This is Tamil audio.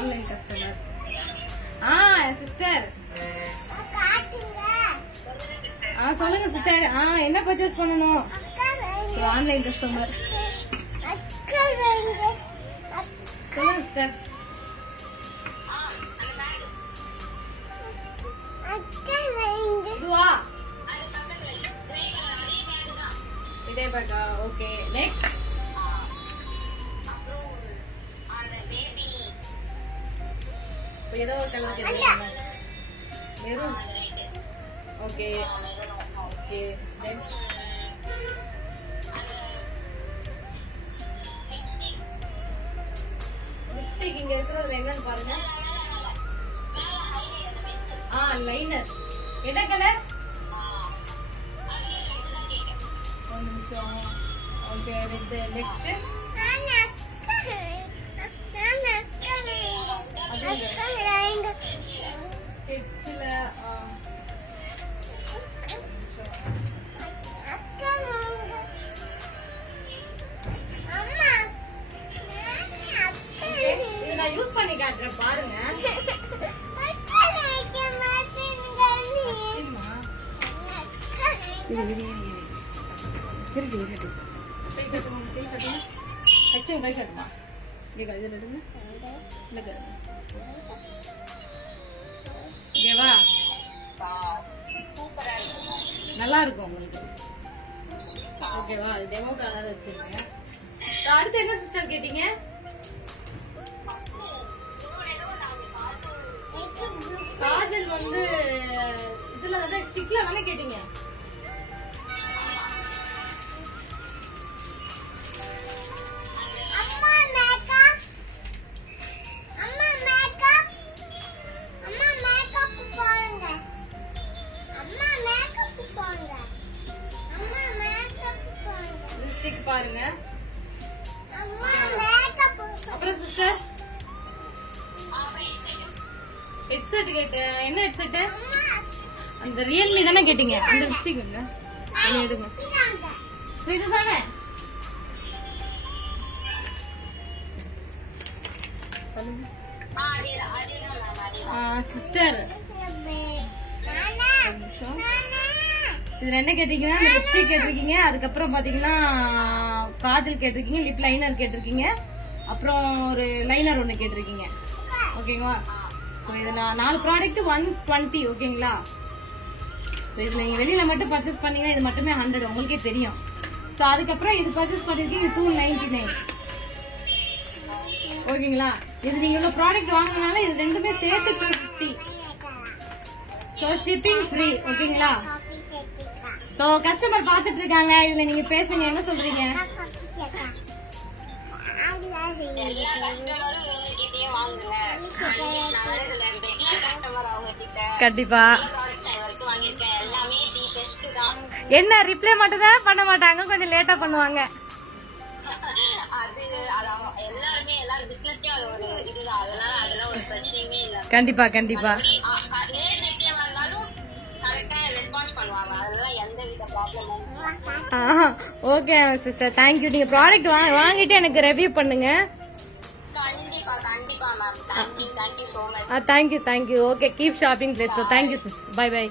Online customer. சிஸ்டர் சொல்லுங்க சிஸ்டர். என்ன பர்ச்சேஸ் பண்ணணும்? Online customer. சொல்லுங்க சிஸ்டர். இதுவா? இதே பேக்கா? ஓகே. நெக்ஸ்ட் ஏதோ ஒரு கலர் கேட்டீங்க. மெரூன். Okay okay. லிப்ஸ்டிக் இங்க இருக்கிறதுல என்னன்னு பாருங்க. லைனர். என்ன கலர்? ஒரு நிமிஷம். ஓகே. நெக்ஸ்ட் ஸ்கெட்ச்ல இது நான் யூஸ் பண்ணி காட்டுறேன் பாருங்க. நல்லா இருக்கும் உங்களுக்கு. ஓகேவா? அது டெமோக்காக வச்சிருக்கேன். அடுத்து என்ன சிஸ்டர் கேட்டீங்க? காஜல் வந்து இதுல வந்து ஸ்டிக்ல தானே கேட்டீங்க? லிப்ஸ்டிக் பாருங்க. அப்புறம் சிஸ்டர் ஹெட்செட் கேட்டேன். என்ன ஹெட்செட்? அந்த ரியல்மி தானே கேட்டீங்க? அந்த லிப்ஸ்டிக் இல்ல எடுங்க. இதுதானே? சிஸ்டர் இதுல என்ன கேட்டீங்கன்னா லிப்ஸ்டிக் கேட்டிருக்கீங்க, அதுக்கப்புறம் பாத்தீங்கன்னா காஜல் கேட்டிருக்கீங்க, லிப் லைனர் கேட்டிருக்கீங்க, அப்புறம் ஒரு லைனர் ஒண்ணு கேட்டிருக்கீங்க. ஓகேங்களா? ஸோ இது நான் 4 ப்ராடக்ட் 120. ஓகேங்களா? ஸோ இதுல நீங்க வெளியில மட்டும் பர்ச்சேஸ் பண்ணீங்கன்னா இது மட்டுமே 100 உங்களுக்கே தெரியும். ஸோ அதுக்கப்புறம் இது பர்ச்சேஸ் பண்ணிருக்கீங்க 299. ஓகேங்களா? இது நீங்க இவ்வளவு ப்ராடக்ட் வாங்கினால இது ரெண்டுமே சேர்த்து 250. So shipping free. ஓகேங்களா? ஸோ கஸ்டமர் பாத்துட்டு இருக்காங்க. இதுல நீங்க பேசுங்க. என்ன சொல்றீங்க? கண்டிப்பா. என்ன ரிப்ளை மட்டும் தான் பண்ண மாட்டாங்க, கொஞ்சம் லேட்டா பண்ணுவாங்க. கண்டிப்பா கண்டிப்பா. Okay sister, thank you. நீங்க ப்ராடக்ட் வாங்கிட்டு எனக்கு ரிவ்யூ பண்ணுங்க. Thank you thank you. Okay, keep shopping please. Thank you sis. Bye by.